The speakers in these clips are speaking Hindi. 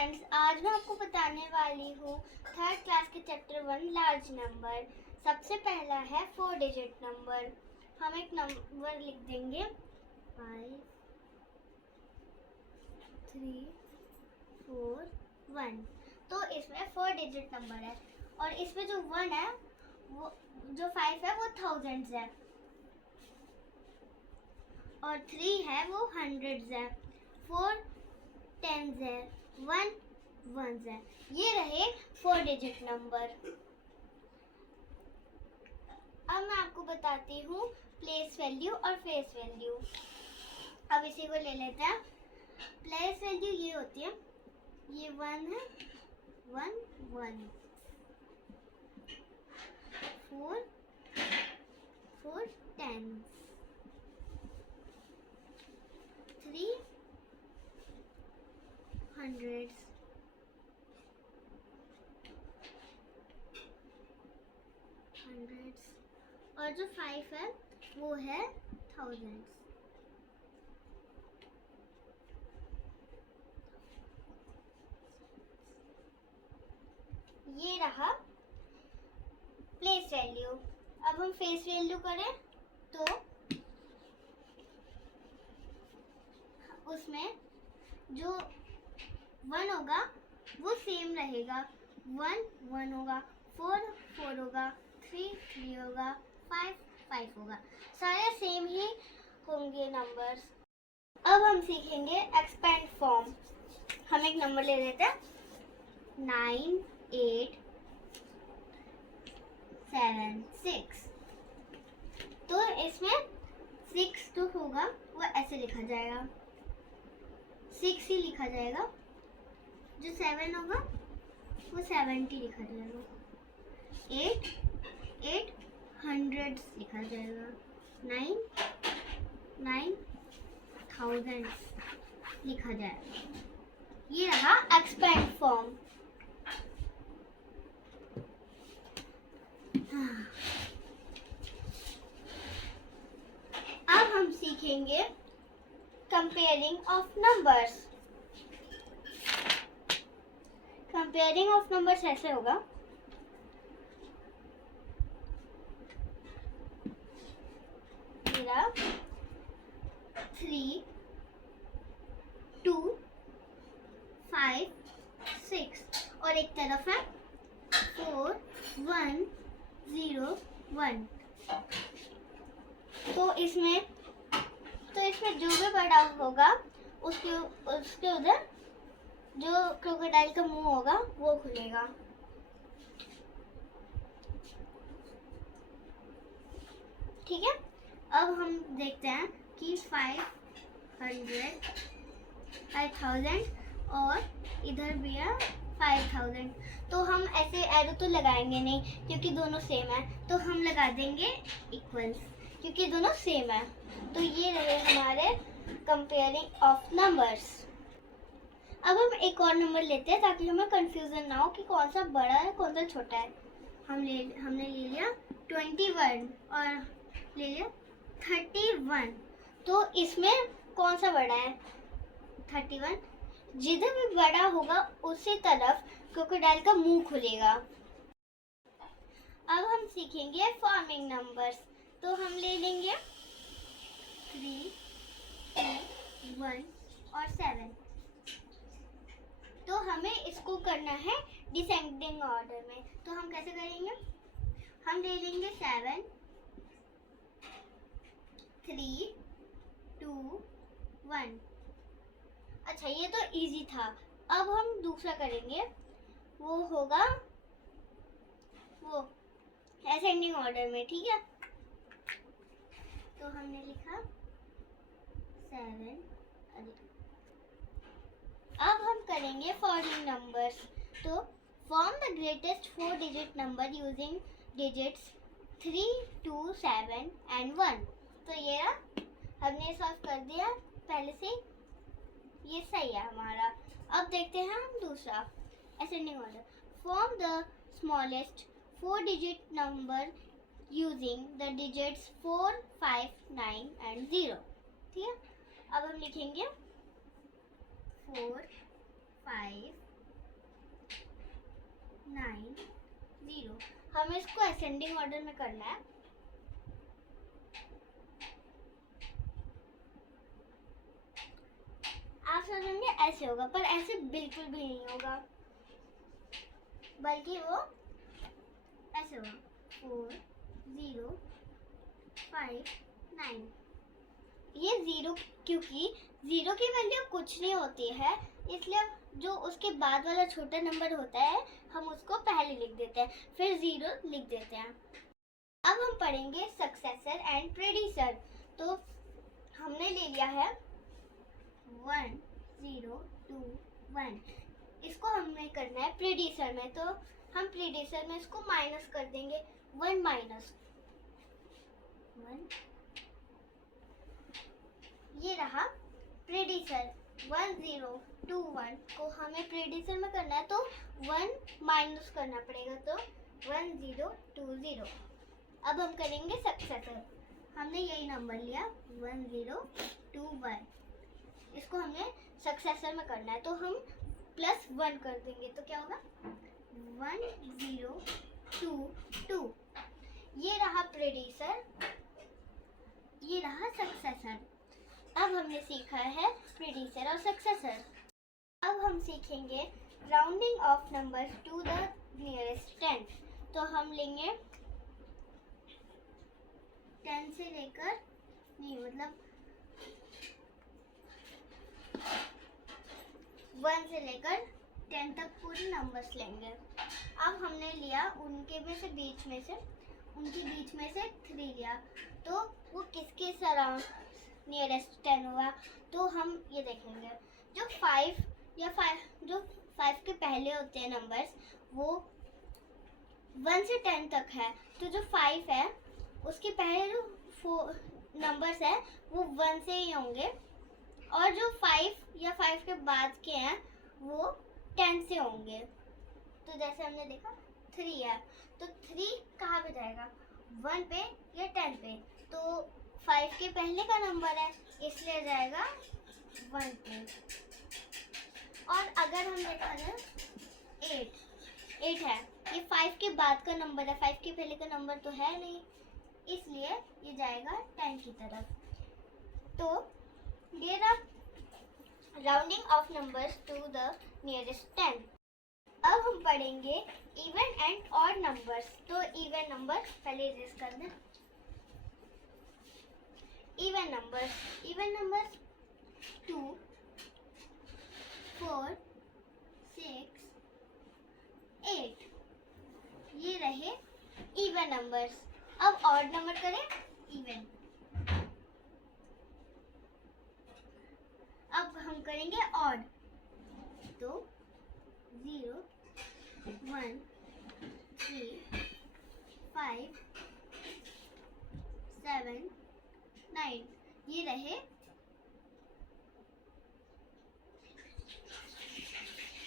फ्रेंड्स, आज मैं आपको बताने वाली हूँ थर्ड क्लास के चैप्टर 1 लार्ज नंबर। सबसे पहला है 4 डिजिट नंबर। हम एक नंबर लिख देंगे 5 3 4 1। तो इसमें 4 डिजिट नंबर है और इसमें जो 1 है वो, जो 5 है वो थाउजेंड्स है और 3 है वो हंड्रेड्स है, 4 टेंस है, 1 वंस है। ये रहे 4 डिजिट नंबर। अब मैं आपको बताती हूँ प्लेस वैल्यू और फेस वैल्यू। अब इसी को ले लेते हैं। प्लेस वैल्यू ये होती है, ये 1 है, 1 1 4 4 टेंस, 3 हंड्रेड्स, 100s और जो 5 है वो है थाउजेंड्स। ये रहा प्लेस वैल्यू। अब हम फेस वैल्यू करें तो उसमें जो 1 होगा वो सेम रहेगा, 1 1 होगा, 4 4 होगा, 3 3 होगा, 5 5 होगा, सारे सेम ही होंगे नंबर्स। अब हम सीखेंगे एक्सपेंड फॉर्म। हम एक नंबर ले लेते हैं 9 8 7 6। तो इसमें 6 जो होगा वो ऐसे लिखा जाएगा, 6 ही लिखा जाएगा। जो 7 होगा वो 70 लिखा जाएगा, 8 8 हंड्रेड्स लिखा जाएगा, 9 9 थाउजेंड्स लिखा जाएगा। ये रहा एक्सपेंड फॉर्म। अब हम सीखेंगे comparing of numbers. Comparing of numbers ऐसे होगा, मेरा 3 2 5 6 और एक तरफ है 4 1 0 1। तो इसमें जो भी बड़ा होगा उसके उधर जो क्रोकोडाइल का मुंह होगा वो खुलेगा। ठीक है। अब हम देखते हैं कि 5000 और इधर भी है 5000। तो हम ऐसे एरो तो लगाएंगे नहीं क्योंकि दोनों सेम है, तो हम लगा देंगे इक्वल्स क्योंकि दोनों सेम है। तो ये रहे हमारे कंपेयरिंग ऑफ नंबर्स। अब हम एक और नंबर लेते हैं ताकि हमें कंफ्यूजन ना हो कि कौन सा बड़ा है कौन सा छोटा है। हमने ले लिया 21 और ले लिया 31। तो इसमें कौन सा बड़ा है? 31। जिधर भी बड़ा होगा उसी तरफ क्रोकोडाइल का मुंह खुलेगा। अब हम सीखेंगे फॉर्मिंग नंबर्स। तो हम ले लेंगे 3 2 1 और 7। तो हमें इसको करना है डिसेंडिंग ऑर्डर में। तो हम कैसे करेंगे? हम ले लेंगे 7 3 2 1। अच्छा, ये तो इजी था। अब हम दूसरा करेंगे, वो होगा वो असेंडिंग ऑर्डर में। ठीक है। तो हमने लिखा 7। अब हम करेंगे फॉर्मिंग नंबर्स। तो form the greatest 4 digit number using digits 3 2 7 and 1। तो ये हमने सॉल्व कर दिया पहले से, ये सही है हमारा। अब देखते हैं हम दूसरा ascending order. Form the smallest 4 digit number using the digits 4 5 9 and 0। ठीक है। अब हम लिखेंगे 4 5 हमें इसको असेंडिंग ऑर्डर में करना है। आप सोचेंगे ऐसे होगा, पर ऐसे बिल्कुल भी नहीं होगा, बल्कि वो ऐसे होगा 4 0 5 9। ये 0, क्योंकि 0 की वैल्यू कुछ नहीं होती है, इसलिए जो उसके बाद वाला छोटा नंबर होता है हम उसको पहले लिख देते हैं, फिर 0 लिख देते हैं। अब हम पढ़ेंगे सक्सेसर एंड प्रेडिसर। तो हमने ले लिया है 1 0 2 1, इसको हमें करना है प्रेडिसर में। तो हम प्रेडिसर में इसको माइनस कर देंगे, 1 माइनस 1। ये रहा प्रेडिसर। 1 0 2 1 को हमें प्रेडिसर में करना है, तो 1 माइनस करना पड़ेगा, तो 1 0 2 0। अब हम करेंगे सक्सेसर। हमने यही नंबर लिया 1 0 2 1, इसको हमें सक्सेसर में करना है, तो हम +1 कर देंगे, तो क्या होगा 1 0 2 2। ये रहा प्रेडिसर, ये रहा सक्सेसर। अब हमने सीखा है प्रेडिसर और सक्सेसर। अब हम सीखेंगे rounding off numbers to the nearest 10। तो हम लेंगे 10 से लेकर, नहीं मतलब 1 से लेकर 10 तक पूरे नंबर्स लेंगे। अब हमने लिया उनके में से बीच में से, उनके बीच में से 3 लिया, तो वो किसके सराउंड नियरेस्ट 10 हुआ। तो हम ये देखेंगे जो 5 के पहले होते हैं नंबर्स, वो 1 से 10 तक है, तो जो 5 है उसके पहले जो 4 नंबर्स है वो 1 से ही होंगे, और जो 5 के बाद के हैं वो 10 से होंगे। तो जैसे हमने देखा 3 है, तो 3 कहाँ पे जाएगा, 1 पे या 10 पे। तो 5 के पहले का नंबर है, इसलिए जाएगा 1 पे। और अगर हम देखा जाए 8 है, ये 5 के बाद का नंबर है, 5 के पहले का नंबर तो है नहीं, इसलिए ये जाएगा 10 की तरफ। तो ये रहा rounding off numbers to the nearest 10। अब हम पढ़ेंगे इवन एंड ऑड नंबर्स। तो इवन नंबर पहले इरेज कर दें। इवन नंबर्स 2 4 6 8, ये रहे इवन नंबर्स। अब ऑड नंबर करें इवन। अब हम करेंगे ऑड, तो 0 1 3 5 7 9, ये रहे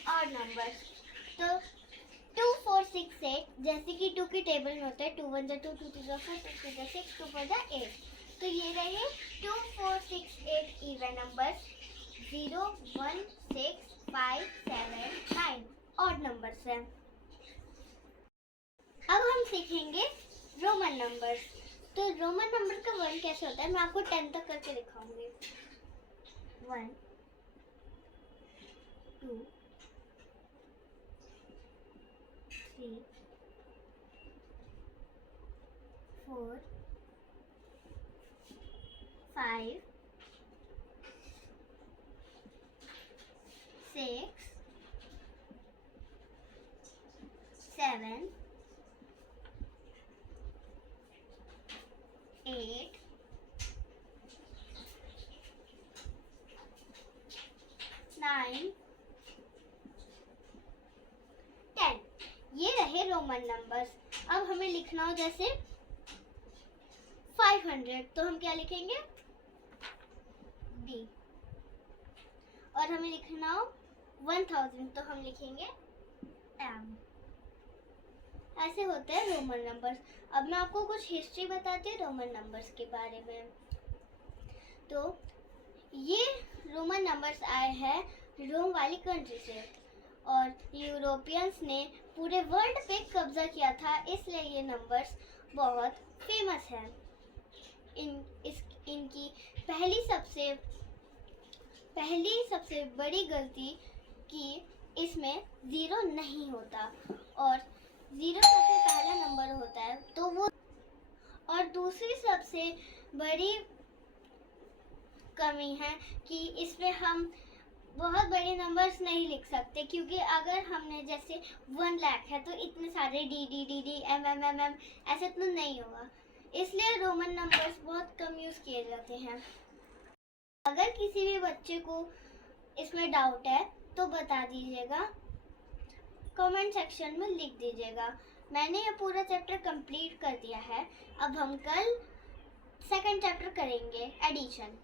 ऑड नंबर्स। तो 2 4 6 8, जैसे कि 2 की टेबल में होता है 2 1 2 2 3 4 2 3 6 2 4 8, तो ये रहे 2 4 6 8 इवन नंबर्स। 0 1 6 5 7 9 ऑड नंबर्स हैं। अब हम सीखेंगे रोमन नंबर्स। तो रोमन नंबर का 1 कैसे होता है, मैं आपको 10 तक करके दिखाऊंगी। 1 2 3 4 5 6 7 8 9 10, ये रहे रोमन नंबर्स। अब हमें लिखना हो जैसे 500, तो हम क्या लिखेंगे D। और हमें लिखना हो 1000, तो हम लिखेंगे M। ऐसे होते हैं रोमन नंबर्स। अब मैं आपको कुछ हिस्ट्री बताती हूँ रोमन नंबर्स के बारे में। तो ये रोमन नंबर्स आए हैं रोम वाली कंट्री से, और यूरोपियंस ने पूरे वर्ल्ड पे कब्जा किया था, इसलिए ये नंबर्स बहुत फेमस हैं। इनकी पहली सबसे बड़ी गलती कि इसमें ज़ीरो नहीं होता और ज़ीरो सबसे पहला नंबर होता है, तो वो। और दूसरी सबसे बड़ी कमी है कि इसमें हम बहुत बड़े नंबर्स नहीं लिख सकते, क्योंकि अगर हमने जैसे 1 लाख है तो इतने सारे D D D D M M M M ऐसे तो नहीं होगा, इसलिए रोमन नंबर्स बहुत कम यूज़ किए जाते हैं। अगर किसी भी बच्चे को इसमें डाउट है तो बता दीजिएगा, कमेंट सेक्शन में लिख दीजिएगा। मैंने ये पूरा चैप्टर कंप्लीट कर दिया है। अब हम कल सेकंड चैप्टर करेंगे, एडिशन।